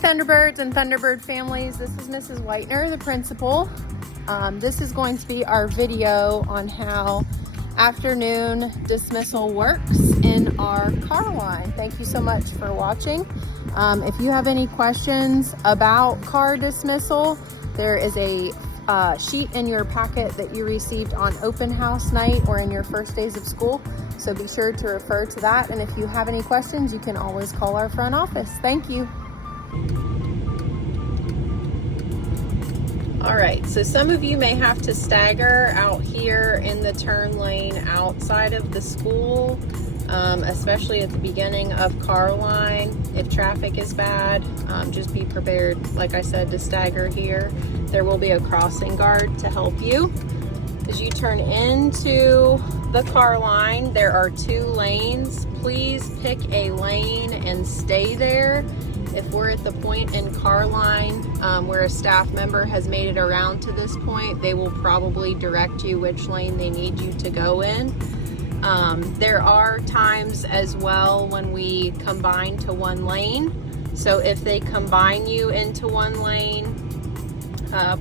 Thunderbirds and Thunderbird families, this is Mrs. Whitener, the principal. This is going to be our video on how afternoon dismissal works in our car line. Thank you so much for watching. If you have any questions about car dismissal, there is a sheet in your packet that you received on open house night or in your first days of school. So be sure to refer to that. And if you have any questions, you can always call our front office. Thank you. All right, so some of you may have to stagger out here in the turn lane outside of the school, especially at the beginning of car line. If traffic is bad, just be prepared, like I said, to stagger here. There will be a crossing guard to help you. As you turn into the car line, there are 2 lanes. Please pick a lane and stay there. If we're at the point in car line where a staff member has made it around to this point, they will probably direct you which lane they need you to go in. There are times as well when we combine to 1 lane. So if they combine you into 1 lane,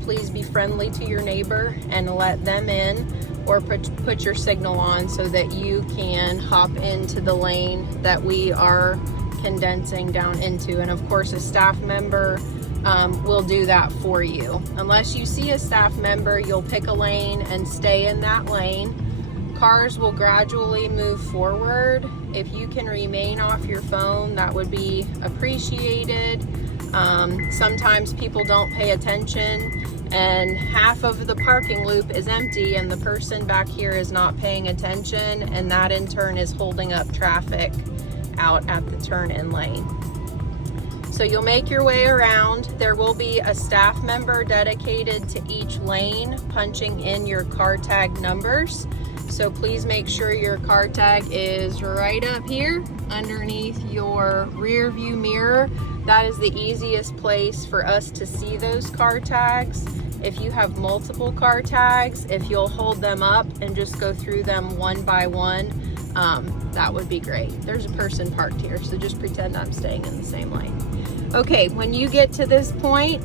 please be friendly to your neighbor and let them in, or put your signal on so that you can hop into the lane that we are condensing down into. And of course, a staff member will do that for you. Unless you see a staff member, you'll pick a lane and stay in that lane. Cars will gradually move forward. If you can remain off your phone, that would be appreciated. Sometimes people don't pay attention and half of the parking loop is empty and the person back here is not paying attention, and that in turn is holding up traffic out at the turn-in lane. So you'll make your way around. There will be a staff member dedicated to each lane punching in your car tag numbers. So please make sure your car tag is right up here underneath your rear view mirror. That is the easiest place for us to see those car tags. If you have multiple car tags, if you'll hold them up and just go through them one by one, that would be great. There's a person parked here, so just pretend I'm staying in the same lane. Okay, when you get to this point,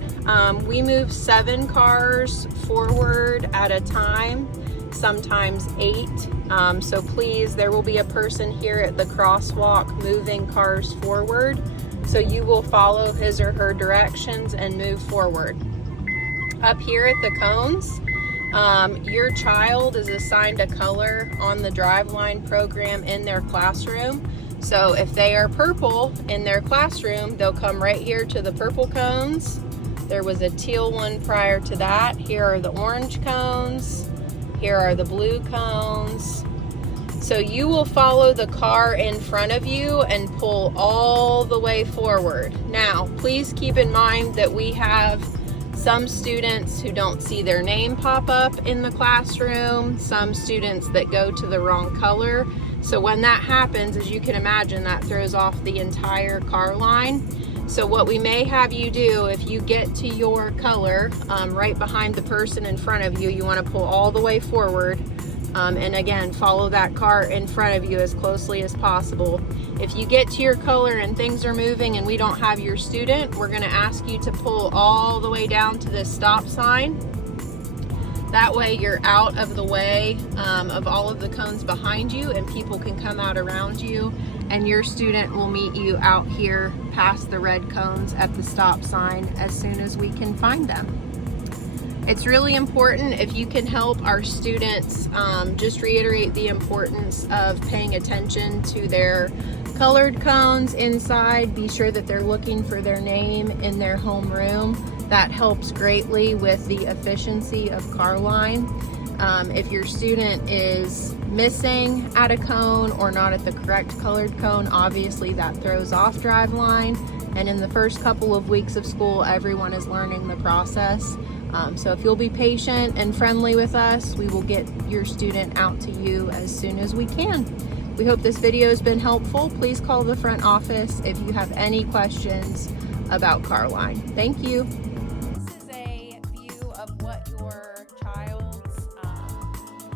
we move 7 cars forward at a time, sometimes 8. So please, there will be a person here at the crosswalk moving cars forward. So you will follow his or her directions and move forward. Up here at the cones, your child is assigned a color on the driveline program in their classroom. So if they are purple in their classroom, they'll come right here to the purple cones. There was a teal one prior to that. Here are the orange cones. Here are the blue cones. So you will follow the car in front of you and pull all the way forward. Now, please keep in mind that we have some students who don't see their name pop up in the classroom, some students that go to the wrong color. So when that happens, as you can imagine, that throws off the entire car line. So what we may have you do, if you get to your color right behind the person in front of you, you want to pull all the way forward. And again, follow that car in front of you as closely as possible. If you get to your color and things are moving and we don't have your student, we're going to ask you to pull all the way down to this stop sign. That way you're out of the way of all of the cones behind you, and people can come out around you, and your student will meet you out here past the red cones at the stop sign as soon as we can find them. It's really important if you can help our students, just reiterate the importance of paying attention to their colored cones inside. Be sure that they're looking for their name in their homeroom. That helps greatly with the efficiency of car line. If your student is missing at a cone or not at the correct colored cone, obviously that throws off drive line. And in the first couple of weeks of school, everyone is learning the process. So if you'll be patient and friendly with us, we will get your student out to you as soon as we can. We hope this video has been helpful. Please call the front office if you have any questions about car line. Thank you. This is a view of what your child's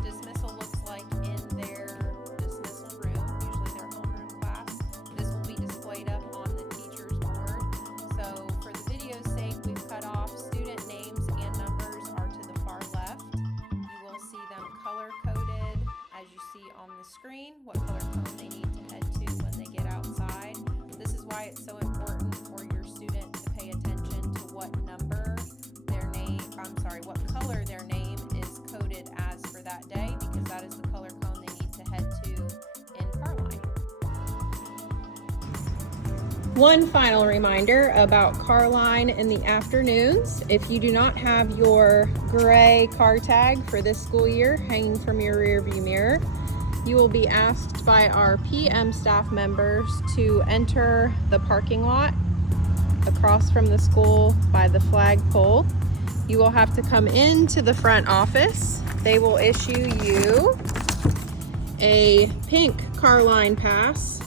dismissal looks like in their dismissal room, usually their homeroom class. This will be displayed up on the teacher's board. So for it's so important for your student to pay attention to what number their name, what color their name is coded as for that day, because that is the color cone they need to head to in Carline. One final reminder about Carline in the afternoons. If you do not have your gray car tag for this school year hanging from your rear view mirror, you will be asked by our PM staff members to enter the parking lot across from the school by the flagpole. You will have to come into the front office. They will issue you a pink Carline pass.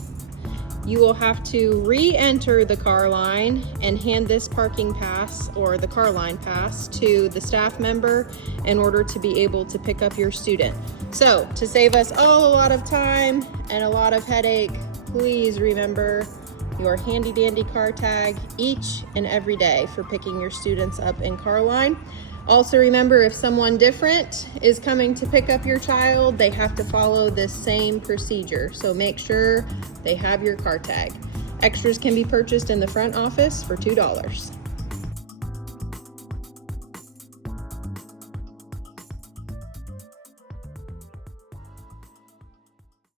You will have to re-enter the car line and hand this parking pass or the Carline pass to the staff member in order to be able to pick up your student. So to save us all a lot of time and a lot of headache, please remember your handy dandy car tag each and every day for picking your students up in Carline. Also remember, if someone different is coming to pick up your child, they have to follow this same procedure. So make sure they have your car tag. Extras can be purchased in the front office for $2.